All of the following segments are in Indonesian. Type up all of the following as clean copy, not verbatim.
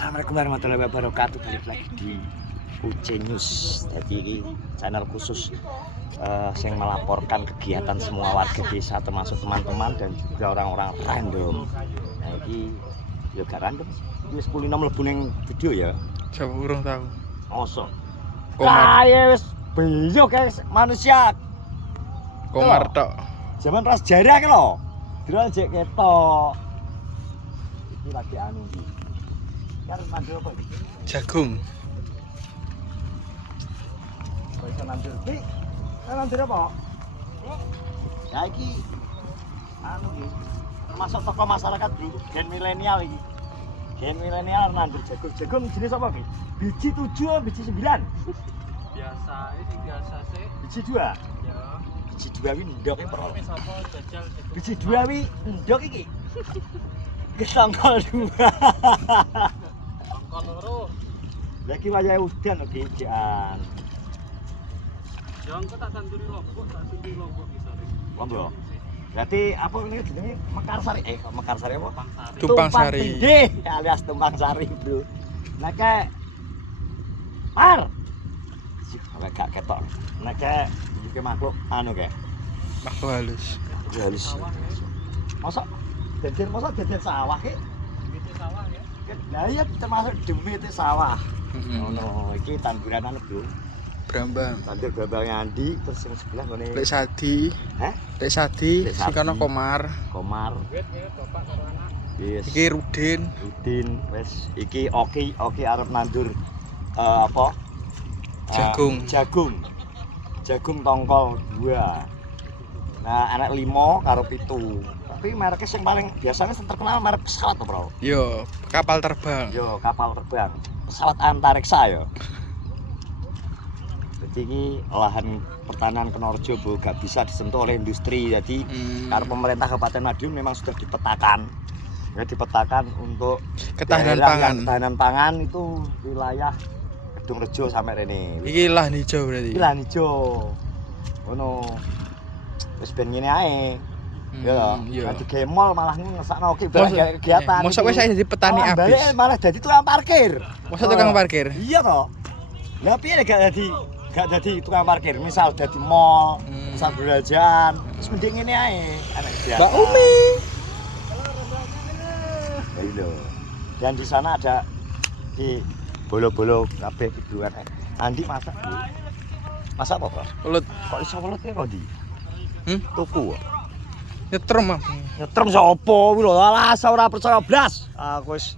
Assalamualaikum warahmatullahi wabarakatuh. Balik lagi di UC News. Jadi ini channel khusus yang melaporkan kegiatan semua warga desa termasuk teman-teman dan juga orang-orang random. Nah ini ya gak random. Ini 10 mlebu ning video ya. Coba urung tahu. Mosok. Komar. Kayak wis beyo guys manusia. Komar tok. Zaman prasejarah ki lho. Dira jek ketok. Iki lagi anu iki. Kan mandur apa iki? Jagung. Bisa nandur ki. Nandur apa? Ya iki anu iki. Termasuk tokoh masyarakat bro, gen milenial iki. Gen milenial nandur jagung. Jagung jenis apa ki? Biji 7 atau biji 9? Biasa ini biasa sih. Biji 2. Ya. Biji 2 wi ndok e pro. Wis apa jajal gitu. Biji 2 wi ndok iki. Kesangkal 2. Angka loro. Lagi wayahe udan iki jekan. Ya engko tak tanduri lombok, tak tanduri lombok misale. Lombok. Berarti apa ini jenenge Mekarsari? Mekarsari apa? Pangsari. Tumpang Sari. Tinggi alias Tumpang Sari, Bro. Nek par. Nek gak ketok. Nek iki makhluk anu kae. Makhluk halus. Halus. Mosok jajan sawah ki. Gitu sawah ya. Lah iya termasuk demit sawah. Heeh. Ngono, iki tanduran anu, Bro. Brambang. Tandur brambang Andi terus yang sebelah ngene. Lek Sadi. Heh? Lek Sadi Lek sing kono Sadi. Komar. Komar. Duit ya bapak karo anak. Yes. Iki Rudin. Udin wes iki oke arep nandur apa? Jagung. Jagung tongkol 2. Nah, anak 5 karo 7. Tapi mereknya yang paling biasanya yang terkenal merek pesawat to, Bro. Yo, kapal terbang. Yo, kapal terbang. Pesawat antariksa yo. Jadi ini lahan pertanian Kenorjo Bu gak bisa disentuh oleh industri. Jadi karena pemerintah Kabupaten Madiun memang sudah dipetakan. Ya dipetakan untuk Ketahanan daerah pangan. yang ketahanan pangan itu wilayah Kedung Rejo sampai rene. Iki lahan hijau berarti. Iki lahan ijo. Ngono. Wis ben ngene ae. Ya, Iya. dadi gemol malah ngesakno ki barang kegiatan. Mosok wis saya jadi petani Malah abis. balik malah dadi tukang parkir. Mosok tukang parkir. Iya toh. Lah piye nek gak dadi tukang parkir, misal dadi mall, misal belanjaan, wis mending ngene ae. Enak dia. Mbak Umi. Lho. Dan di sana ada di bolo-bolo kabeh biduan. Andi masak, Bu. Masak apa, Bro? Ulut. Kok iso welut kok ndi? Tuku. Nyetrum aku. Nyetrem sapa kuwi lho. Alah ora percaya blas. Aku wis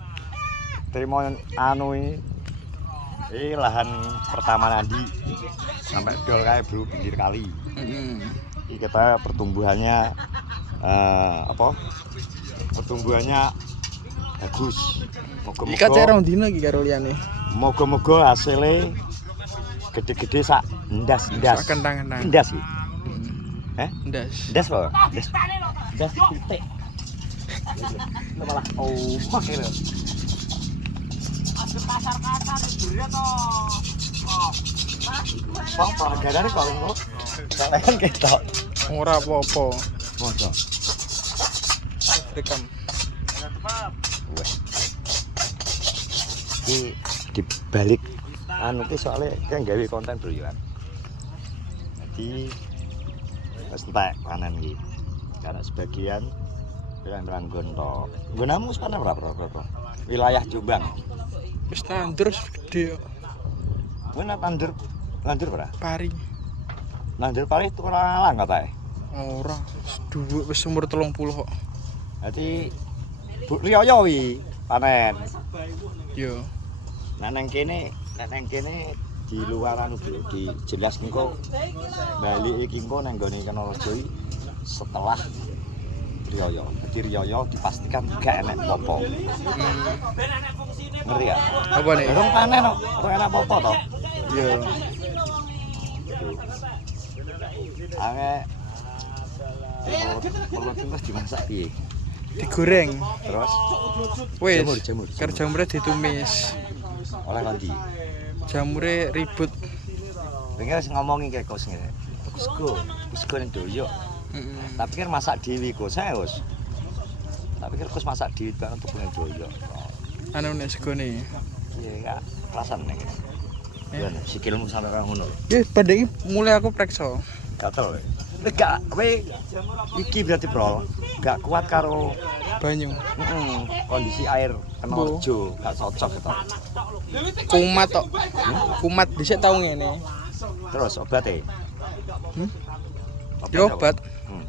trimo anu iki. Ini lahan pertama Andi. Sampai dol kae, Bro, pinggir kali. Heeh. Ini kita pertumbuhannya pertumbuhannya bagus. Iki kacek rong dino iki karo liyane. Moga-moga hasilnya gede-gede sak ndas-ndas. Sak kentang-kentang. Ndas iki. Ndas. Ndas apa? Ndas titik. Ini malah omah ini. Ada kasar-kasar dure to. Bang, pelajarannya kalau enggak kalian ketok. Ora apa-apa. Mosok. Rekam. Wes. Iki dibalik anu ki soalnya kan gawe konten bro ya. Jadi wis entek panen iki. Karena sebagian yang ranggon tok. Nggonamu wis panen berapa? Wilayah Jombang. Wis tandur gede kok. Ngene nandur berapa? Pari. Nandur paling itu ora lang katae. Ora, dhuwur wis umur 30 kok. Dadi Bu Riyoyo wi panen. Yo. Nek nang kene di luar anu Bro, dijelaskan kok balik iki engko nang gone Kenorjo setelah Riyoyo. Jadi Riyoyo dipastikan gak enek apa-apa. Ngerti ya? Apa nih? Orang panen kok, ora enek apa-apa to. Yo. Ange kalau terus dimasak piye? Digoreng. Terus Wis. Jamur. Karo jamure ditumis. Oleh kondi. Jamure ribut. Pengen ngomongin kayak kos ngene. Kusku ning doyok. Tapi kan masak dhewe kok saya, Bos. Tapi kan kus masak dhewe kan untuk punya doyok. anu nek segone. Iya ya, kelasan nih. Ya. Sikilmu sampai kang ngono. Pada iki mulai aku preksa. Gatel. Enggak, we iki berarti bro, enggak kuat karo Banyu. kondisi air Kenorjo, enggak cocok gitu. Kumat tok. Kumat dhisik tau ngene. Terus obatnya? Ya obat Hmm.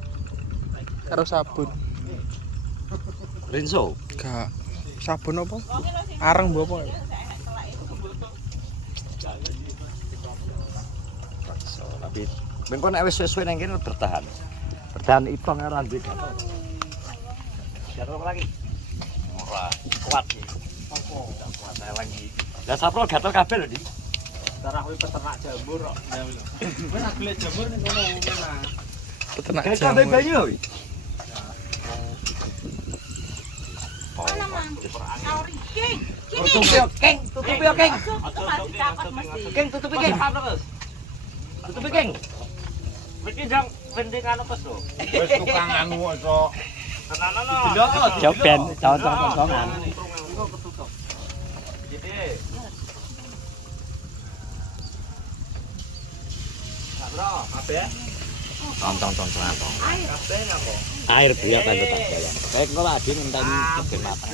karo sabun. Rinso. Gak sabun apa? Areng mbok apa? Tapi mengko nek wis suwe nang kene bertahan. Bertahan ipong ora duwe gatel. Gatel apa lagi? Ora kuat iki. Apa? Kuat lagi. Lah sapro gatel kabeh lho, Dik. Darah kuwi peternak jamur kok. Wis agile jamur ning ngono menah. Peternak Gatel kabeh jamur. banyu kuwi. Tutupi yo, Keng. Tutupi yo, Keng. Keng, tutupi, Keng. Tutupi, Keng. Iki jang vending anu pes lho. Wis tukang anu iso. Tenanono. Joben, cocok kosongan. Iku ketutup. Gitu. Enggak, Bro. Kabeh. Tong. Kabeh ngapa? Air biar tanda tanda ya. Kayak kok lagi ngenteni keben matang.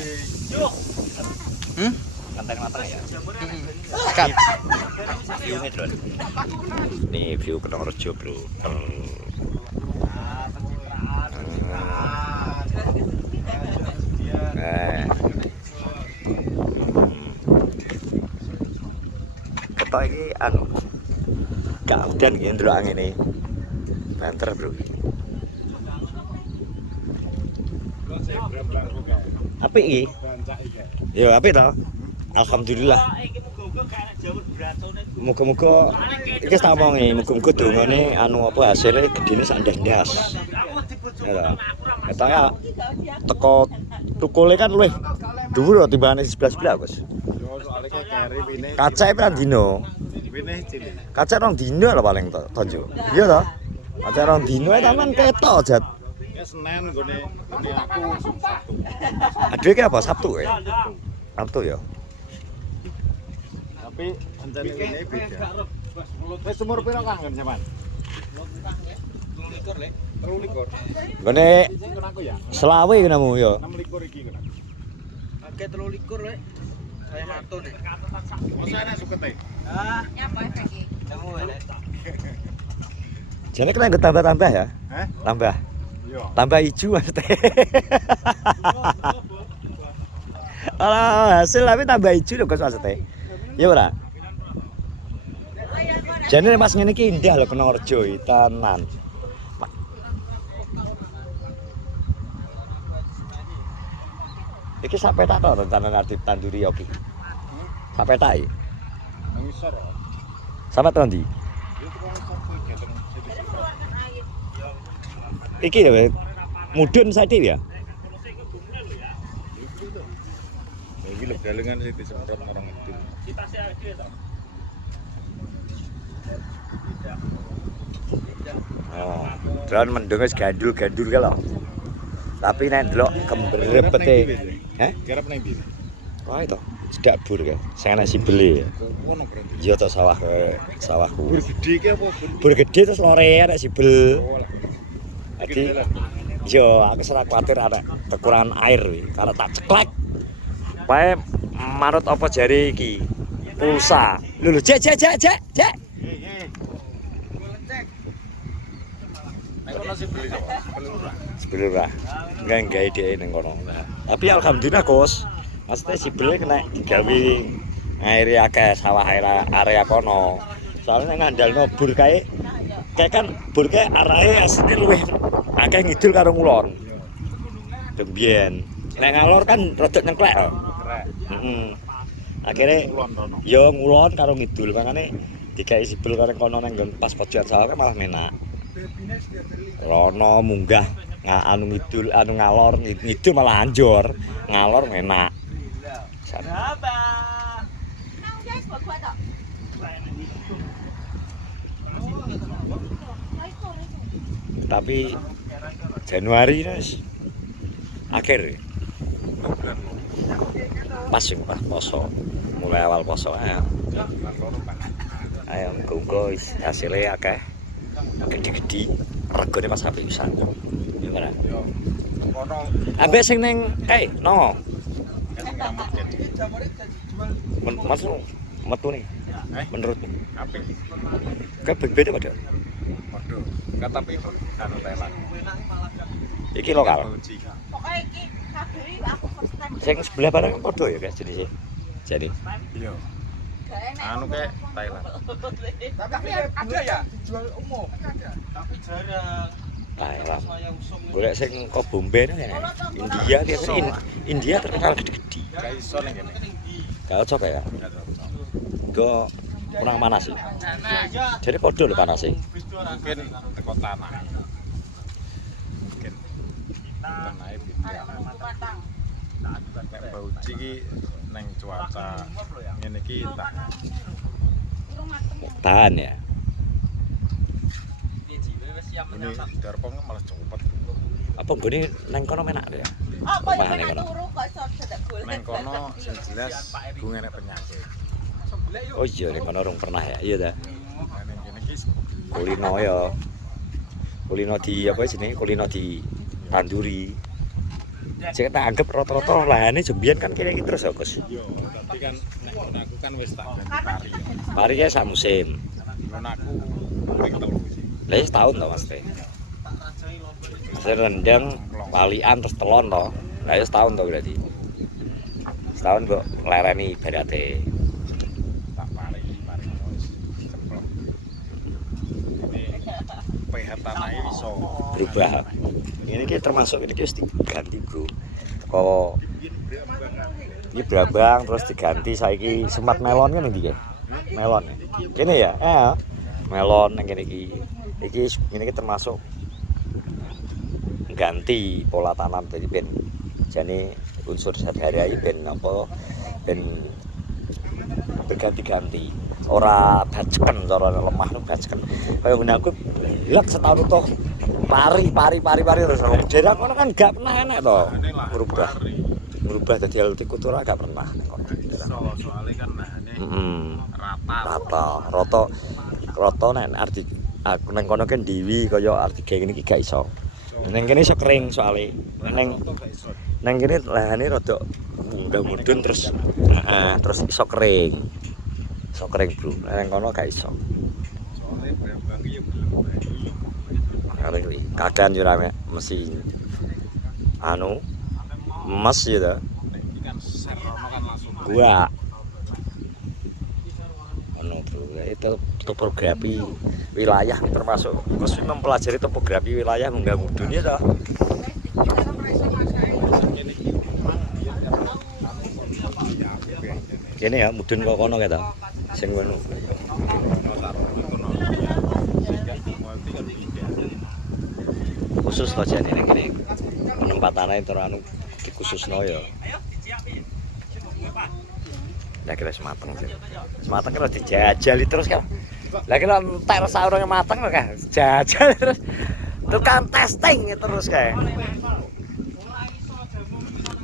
Ngenteni matang ya. Kat. View-nya drone. Nih view Kenorjo, Bro. Ketok iki anu. Gak udan iki ndelok angin iki. Banter, Bro. Apik iki? Yo apik to? Alhamdulillah. Muga-muga iki tak omongi, muga-muga dongane anu apa hasilnya gedene sak ndas. Ya. Ketoknya teko tukule kan luwih dhuwur timbangane sebelah-sebelah, Gus. Yo soalé keri wine. Kacae pirang dino? Wine cilik. Kacae rong dino lho paling tonjo. Iya to? Kacae rong dino sampean ketok jat. Ya Senin gone aku Sabtu. Aduh iki apa Sabtu ya? Sabtu ya. Tapi rencana wine beda. Wis umur pira Kang sampean? 23. Gone Sing kon aku ya. selawe kenamu ya. 26 iki kan. Oke 23 lek. Saya matun nek. Masa ana sukete. Nyapa efeknya? Kamu lek. Jane kena tambah-tambah ya? Hah? Tambah. Yo. Tambah hijau maksudnya. Alah, hasil tapi tambah hijau lho Gus maksudnya. Ya ora? Jane pas ngene iki indah lho Kenorjo tenan. Iki sampai tak to rencana nanti tanduri oki. Sampai tak iki. Nang isor. Sampai to ndi? Yo tukang isor kuwi gendeng sithik. Iki ya mudun saiki ya. Iki lho galengan sing disemprot orang ngedul. Kita sih aja to. Oh, drone mendung wis gandul-gandul ka lho. Tapi nek ndelok kembrepete. Heh? Garap nang ndi? Wah itu, sedak bur kan. Sing ana sibele. Ono berarti. Iya to sawahku. Bur gede iki apa bur? Bur gede terus lorean nek sibel. Oh, lah. Jadi yo aku ora kuwatir ada kekurangan air iki. Karena tak ceklek. Pae manut apa jari iki? Pulsa. Lho jek. Aku nasi beli sapa? Pelurah. Sebelum lah, nggak ide neng kono. Tapi alhamdulillah Gus, maksudnya si beli kena digawe ngairi akeh sawah area kono. Soalnya ngandal no bur kae kan bur kae arahe asline luwih akeh ngidul karo ngulon. Dembien. Nek ngalor kan rodok nyengklek. Krek. Akhirnya Kulon rono. yo ngulon karo ngidul, makane digawe sibel karo kono nang nggon pas pojokan sawah kan malah enak. Rono munggah anu ngidul anu ngalor ngidul malah anjor ngalor enak. Apa? Tapi Januari wis akhir. Pas sing pas poso. Mulai awal poso ayo. Ayo go hasilnya akeh. Gede-gede. Regane pas apik pisan. Gimana? Ambek sing ning no. Mas metu nih. Menurutmu? Apik. Kayak berbeda padahal. Waduh, tapi kan Thailand. Iki lokal. Pokoknya iki kabeh aku first time. Sing sebelah barang padha ya guys jenisnya. Jadi Iya. Gak enak. Anu kayak Thailand. Tapi ada ya dijual umum. Tapi jarang. Thailand. Golek sing kok Bombay nih. India biasanya India terkenal gede-gede. Kayak iso ning kene. Gak cocok ya. Go kurang panas sih. Jadi padha lho panas sih. Mungkin teko tanah. Mungkin tanahnya beda. Matang. Nek bauji ki neng cuaca ngene iki tak Tahan ya. ini darpong malah cepet. Apa nggone nang kono enak ya? Oh, kok Pahane iki kono. turu kok iso sedak golek. Neng kono sing jelas gue enek penyakit. Oh iya ning kono rung pernah ya. Iya ta. Nah, neng kene iki Kulino ya. Kulino di apa jenenge? Kulino di tanduri. Sing tak anggap rata-rata lahane jembian kan kene iki terus ya, Gus. yo, tapi kan nek aku kan wis tak ganti pari ya. Mari ya sak musim. Ngono aku ping telu sih. Lah ya setahun to Mas Teh. Masih rendang, walian terus telon to. Lah ya setahun to berarti. Setahun kok lereni ibarate. Tak pari wis ceplok. Ini pH tanahnya iso Berubah. Ini ki termasuk ini wis diganti, Bro. Kok ini Brambang terus diganti saiki sempat melon kan iki ya. Melon ya. Ini ya. Melon yang kene iki. Ini ki termasuk ganti pola tanam jadi ben jane unsur sehari-hari ben apa ben berganti-ganti. Ora daceken cara lemah nu daceken. Kaya ngene aku lek setahun toh pari terus daerah kono kan gak pernah enak to. Berubah dadi hortikultura gak pernah ning kono. soalnya kan nahane Rata nek arti aku nang kono kan Dewi kaya arti ngene iki gak iso. Nang kene iso kering soalé. Nang kene lahane rada mundhun terus terus iso kering. Iso kering, Bro. Nang kono gak iso. soalnya Brambang iki belum Kare kuwi kadang yo rame mesti anu emas ya ta. nek iki kan serono kan langsung Gua anu Bro, itu topografi wilayah termasuk mesti mempelajari topografi wilayah mengganggu dunia toh. Kene ya mudun kok kono kata. Sing ngono. Khusus to jane ning kene. Penempatane terus anu dikhususno ya. Lah kira semateng sih. Semateng kira dijajali terus kan. Lah kira entek saurunge mateng kok kan. Jajal terus tukang testing terus kae.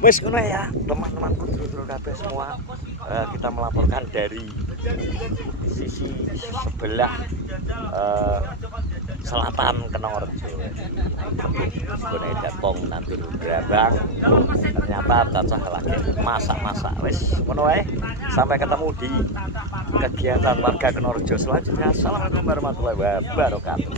Wis ngono ya, teman-temanku dulur-dulur kabeh semua kita melaporkan dari sisi sebelah selatan Kenongorjo. Gone Jatong nanti Brambang. Ternyata cacah lagi masak-masak wis ngono wae. Sampai ketemu di kegiatan warga Kenongorjo selanjutnya. Assalamualaikum warahmatullahi wabarakatuh.